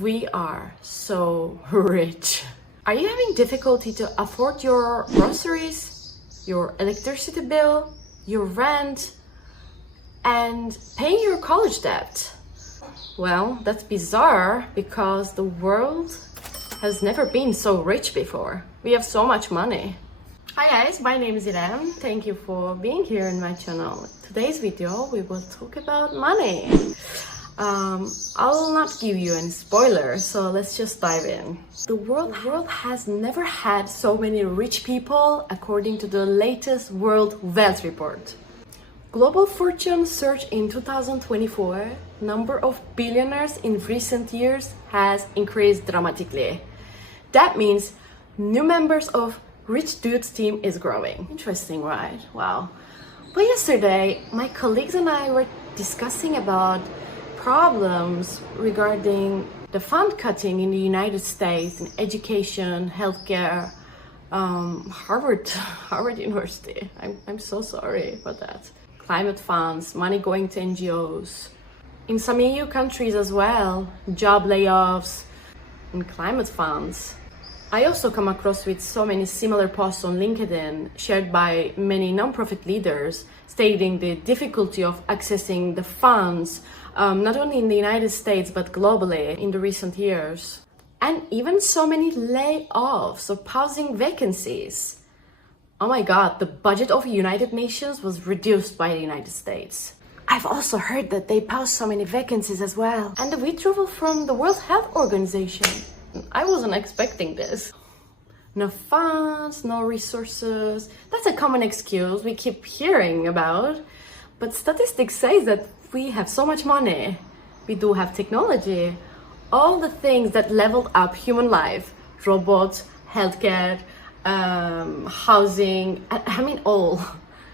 We are so rich. Are you having difficulty to afford your groceries, your electricity bill, your rent, and paying your college debt? Well, that's bizarre because the world has never been so rich before. We have so much money. Hi guys, my name is Irem. Thank you for being here in my channel. Today's video we will talk about money. I will not give you any spoilers, so let's just dive in. The world has never had so many rich people according to the latest World Wealth Report. Global fortune surged in 2024. Number of billionaires in recent years has increased dramatically. That means new members of Rich Dudes team is growing. Interesting, right? Wow. But yesterday, my colleagues and I were discussing about problems regarding the fund cutting in the United States in education, healthcare, Harvard University. I'm so sorry for that. Climate funds, money going to NGOs. In some EU countries as well, job layoffs and climate funds. I also come across with so many similar posts on LinkedIn shared by many non-profit leaders stating the difficulty of accessing the funds, not only in the United States but globally in the recent years. And even so many layoffs or pausing vacancies. Oh my god, the budget of the United Nations was reduced by the United States. I've also heard that they paused so many vacancies as well. And the withdrawal from the World Health Organization. I wasn't expecting this. No funds, no resources. That's a common excuse we keep hearing about. But statistics say that we have so much money. We do have technology. All the things that leveled up human life. Robots, healthcare, housing, I mean all.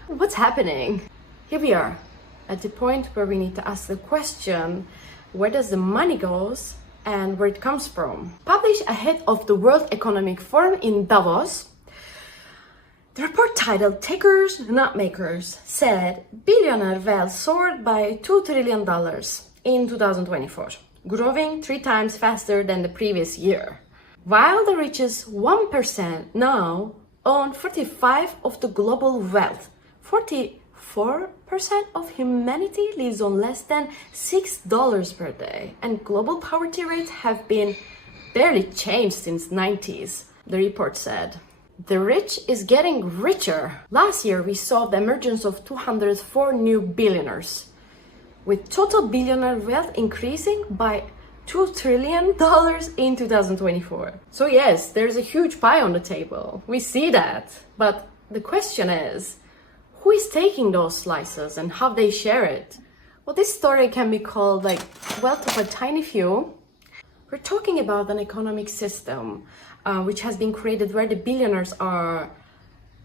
What's happening? Here we are at the point where we need to ask the question, where does the money goes and where it comes from? Published ahead of the World Economic Forum in Davos, the report titled Takers Not Makers said billionaire wealth soared by $2 trillion in 2024, growing 3 times faster than the previous year. While the richest 1% now own 45% of the global wealth, 44% of humanity lives on less than $6 per day, and global poverty rates have been barely changed since 90s, the report said. The rich is getting richer. Last year, we saw the emergence of 204 new billionaires, with total billionaire wealth increasing by $2 trillion in 2024. So yes, there's a huge pie on the table. We see that. But the question is, who is taking those slices and how they share it? Well, this story can be called like wealth of a tiny few. We're talking about an economic system which has been created where the billionaires are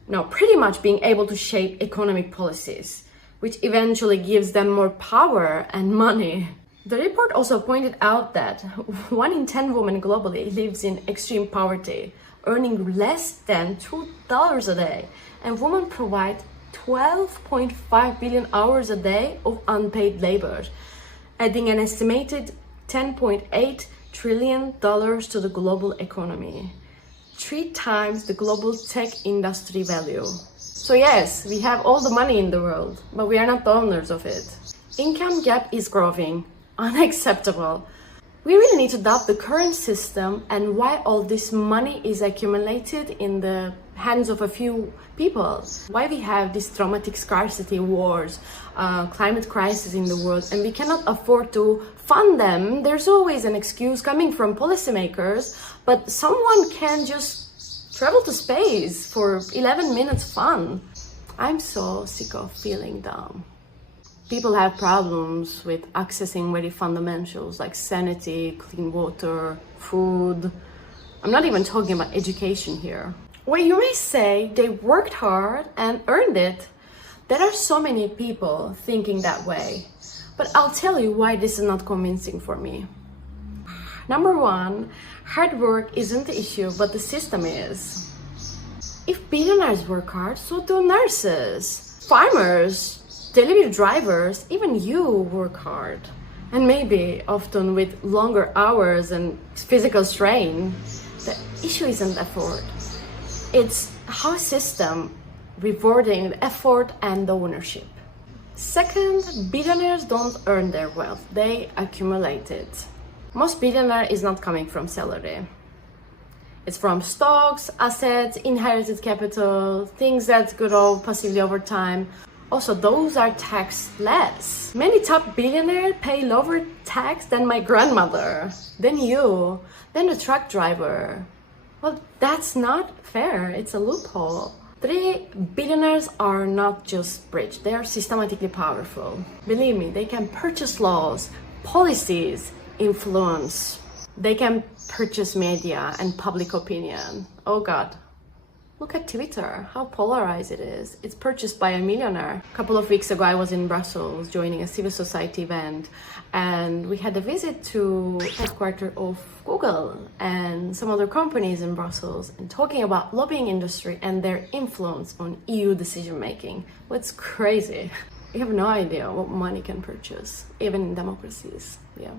now pretty much being able to shape economic policies, which eventually gives them more power and money. The report also pointed out that 1 in 10 women globally lives in extreme poverty, earning less than $2 a day, and women provide 12.5 billion hours a day of unpaid labor, adding an estimated $10.8 trillion to the global economy, 3 times the global tech industry value. So yes, we have all the money in the world, but we are not the owners of it. Income gap is growing. Unacceptable. We really need to adopt the current system and why all this money is accumulated in the hands of a few people. Why we have this dramatic scarcity wars, climate crisis in the world, and we cannot afford to fund them. There's always an excuse coming from policymakers, but someone can just travel to space for 11 minutes fun. I'm so sick of feeling dumb. People have problems with accessing very fundamentals like sanity, clean water, food. I'm not even talking about education here. Well, you may say they worked hard and earned it. There are so many people thinking that way. But I'll tell you why this is not convincing for me. Number 1, hard work isn't the issue, but the system is. If billionaires work hard, so do nurses, farmers, delivery drivers, even you work hard. And maybe often with longer hours and physical strain. The issue isn't effort. It's how a system rewarding the effort and the ownership. Second, billionaires don't earn their wealth, they accumulate it. Most billionaire is not coming from salary. It's from stocks, assets, inherited capital, things that grow passively over time. Also, those are taxed less. Many top billionaires pay lower tax than my grandmother, than you, than the truck driver. Well, that's not fair. It's a loophole. 3, billionaires are not just rich, they are systematically powerful. Believe me, they can purchase laws, policies, influence. They can purchase media and public opinion. Oh God. Look at Twitter, how polarized it is. It's purchased by a millionaire. A couple of weeks ago, I was in Brussels joining a civil society event, and we had a visit to headquarters of Google and some other companies in Brussels, and talking about lobbying industry and their influence on EU decision making. Well, it's crazy. You have no idea what money can purchase, even in democracies. Yeah.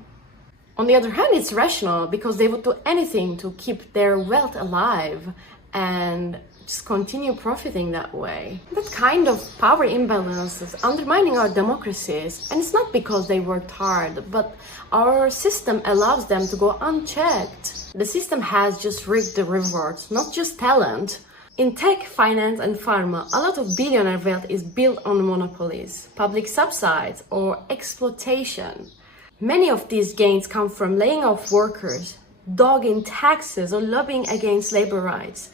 On the other hand, it's rational because they would do anything to keep their wealth alive and just continue profiting that way. That kind of power imbalance is undermining our democracies, and it's not because they worked hard, but our system allows them to go unchecked. The system has just rigged the rewards, not just talent. In tech, finance and pharma, a lot of billionaire wealth is built on monopolies, public subsidies or exploitation. Many of these gains come from laying off workers, dogging taxes or lobbying against labor rights.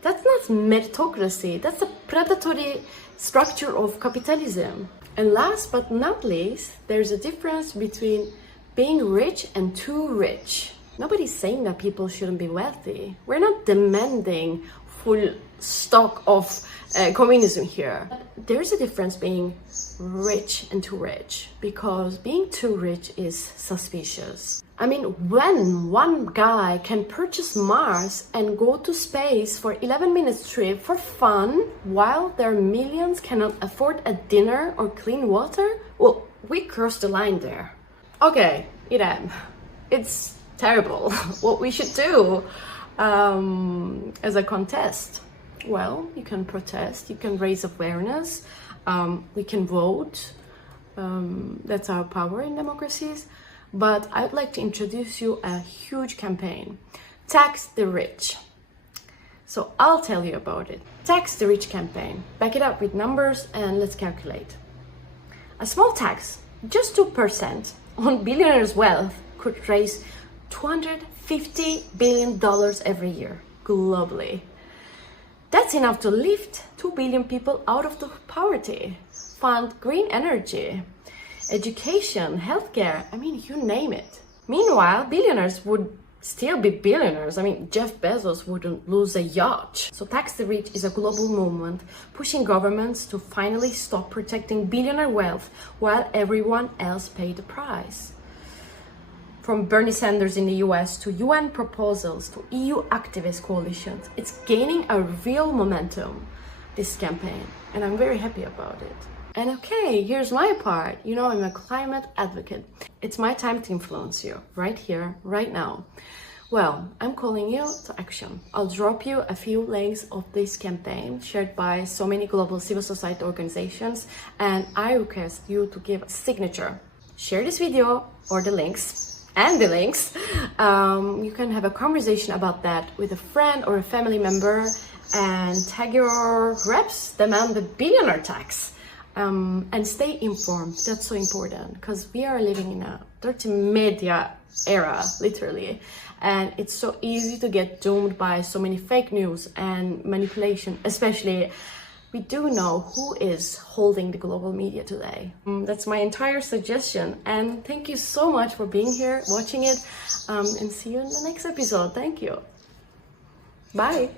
That's not meritocracy, that's a predatory structure of capitalism. And last but not least, there's a difference between being rich and too rich. Nobody's saying that people shouldn't be wealthy. We're not demanding full stock of communism here. But there's a difference being rich and too rich, because being too rich is suspicious. I mean, when one guy can purchase Mars and go to space for 11 minutes trip for fun, while their millions cannot afford a dinner or clean water, well, we crossed the line there. Okay, Irem, it's terrible. What we should do as a contest? Well, you can protest, you can raise awareness, we can vote. That's our power in democracies. But I would like to introduce you a huge campaign. Tax the Rich. So I'll tell you about it. Tax the Rich campaign. Back it up with numbers and let's calculate. A small tax, just 2% on billionaires' wealth, could raise $250 billion every year globally. That's enough to lift 2 billion people out of the poverty, fund green energy, education, healthcare, I mean, you name it. Meanwhile, billionaires would still be billionaires. I mean, Jeff Bezos wouldn't lose a yacht. So Tax the Rich is a global movement pushing governments to finally stop protecting billionaire wealth while everyone else pays the price. From Bernie Sanders in the US to UN proposals to EU activist coalitions, it's gaining a real momentum, this campaign, and I'm very happy about it. And okay, here's my part. You know, I'm a climate advocate. It's my time to influence you, right here, right now. Well, I'm calling you to action. I'll drop you a few links of this campaign shared by so many global civil society organizations, and I request you to give a signature. Share this video or the links, and the links. You can have a conversation about that with a friend or a family member and tag your reps, demand the billionaire tax. And stay informed. That's so important because we are living in a dirty media era, literally, and it's so easy to get doomed by so many fake news and manipulation. Especially, we do know who is holding the global media today. That's my entire suggestion, and thank you so much for being here, watching it, and see you in the next episode. Thank you. Bye.